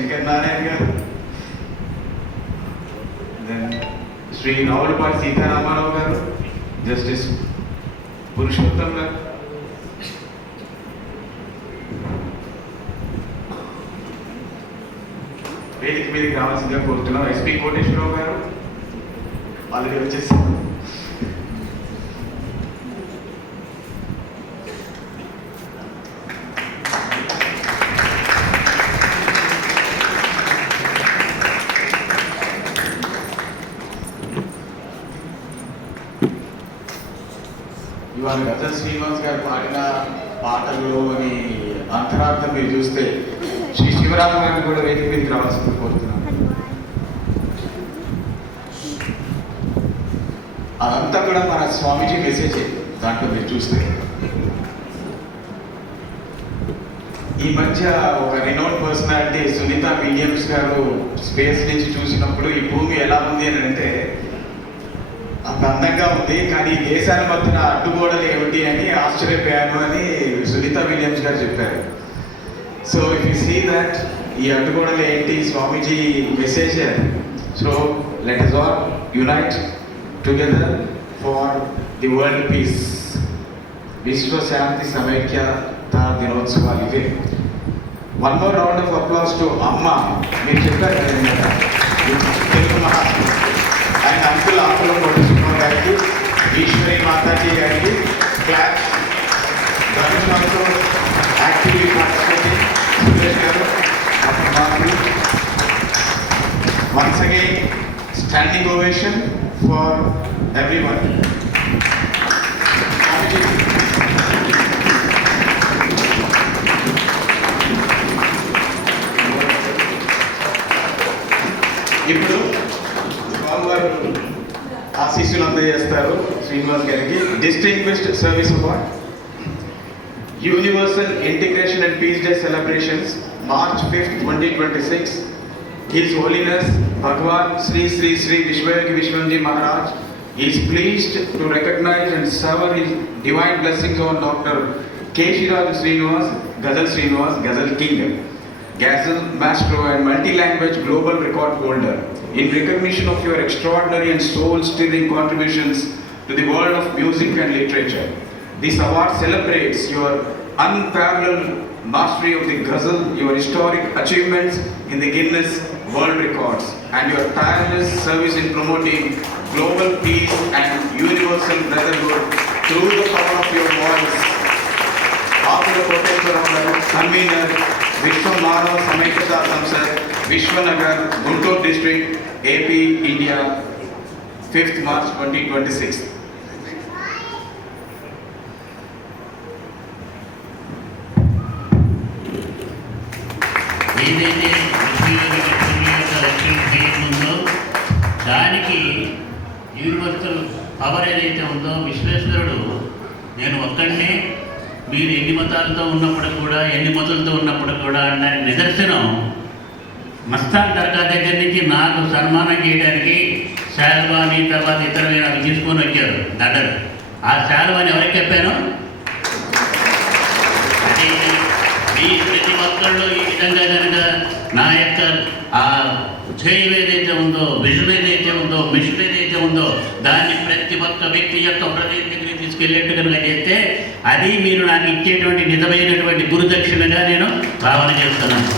శంకర్ నారాయణ గారు, దెన్ శ్రీ రావులపాటి సీతారామారావు గారు, జస్టిస్ పురుషోత్తం గారు, వేదిక మీదకి రావాల్సిందిగా కోరుతున్నాం. ఎస్పీ కోటేశ్వరరావు గారు ఆల్రెడీ వచ్చేసారు. ఇవాళ గజల్ శ్రీనివాస్ గారు పాడిన పాటల్లోని అంతరార్థం మీరు చూస్తే శ్రీ శివరామ గారిని కూడా వేదిక మీదకి రావాల్సింది కోరుతున్నాను. అదంతా కూడా మన స్వామీజీ మెసేజే దాంట్లో మీరు చూస్తే. ఈ మధ్య ఒక రినోన్ పర్సనాలిటీ సునీత విలియమ్స్ గారు స్పేస్ నుంచి చూసినప్పుడు ఈ భూమి ఎలా ఉంది అని అంటే అంత అందంగా ఉంది, కానీ దేశాల మధ్యన అడ్డుగోడలు ఏమిటి అని ఆశ్చర్యపోయాను అని సునీత విలియమ్స్ గారు చెప్పారు. So if you see that ఈ అడ్డుగోడలు ఏంటి, Swamiji message. So let us all unite together for the world peace. విశ్వ శాంతి సమైక్యతా దినోత్సవాలు ఇవే. One more round of applause to అమ్మ. మీరు చెప్పారు కదా తెలుగు మహాత్మ అండ్ అంకుల్ ఆకుల కోటేశ్వరరావు గారికి, ఈశ్వరి మాతాజీ గారికి clap. Dhanush actively participating Suresh గారు, అప్పుడు మాకు once again standing ovation for everyone. ఇప్పుడు స్వామివారు ఆశీస్సులు అందజేస్తారు శ్రీనివాస్ గారికి. Distinguished service award, universal integration and peace day celebrations March 5th, 2026. His Holiness Bhagwan Sri Sri Sri Vishwayogi Vishwanji Maharaj is pleased to recognize and shower his divine blessings on Dr. K. Shiraj Srinivas, Ghazal King, Ghazal Maestro and multi-language global record holder. In recognition of your extraordinary and soul-stirring contributions to the world of music and literature, this award celebrates your unparalleled mastery of the ghazal, your historic achievements in the Guinness World Records, and your tireless service in promoting global peace and universal brotherhood through the power of your voice. Akula Koteshwara garu, convener, Vishwa Manav Samaikata Samsad, Vishwanagar, Guntur District, AP, India, 5th March 2026. ఏదైతే ఉందో దానికి universal power ఏదైతే ఉందో విశ్వేశ్వరుడు నేను ఒక్కడినే, మీరు ఎన్ని మతాలతో ఉన్నప్పుడు కూడా ఎన్ని మతులతో ఉన్నప్పుడు కూడా దానికి నిదర్శనం మస్తాన్ దర్గా దగ్గర నుంచి నాకు సన్మానం చేయడానికి శాల్వాని తర్వాత ఇతరమైన అవి తీసుకొని వచ్చారు దండలు. ఆ శాల్వాని ఎవరికి చెప్పాను? అదే ఈ ప్రతి ఒక్కళ్ళు ఈ విధంగా కనుక నా యొక్క ఆ ధ్యేయం ఏదైతే ఉందో, విజన్ ఏదైతే ఉందో, మిషన్ ఏదైతే ఉందో దాన్ని ప్రతి ఒక్క వ్యక్తి యొక్క హృదయం దగ్గరికి తీసుకెళ్ళేట్టు కనుక చేస్తే అది మీరు నాకు ఇచ్చేటువంటి నిజమైనటువంటి గురుదక్షిణగా నేను భావన చేస్తున్నాను.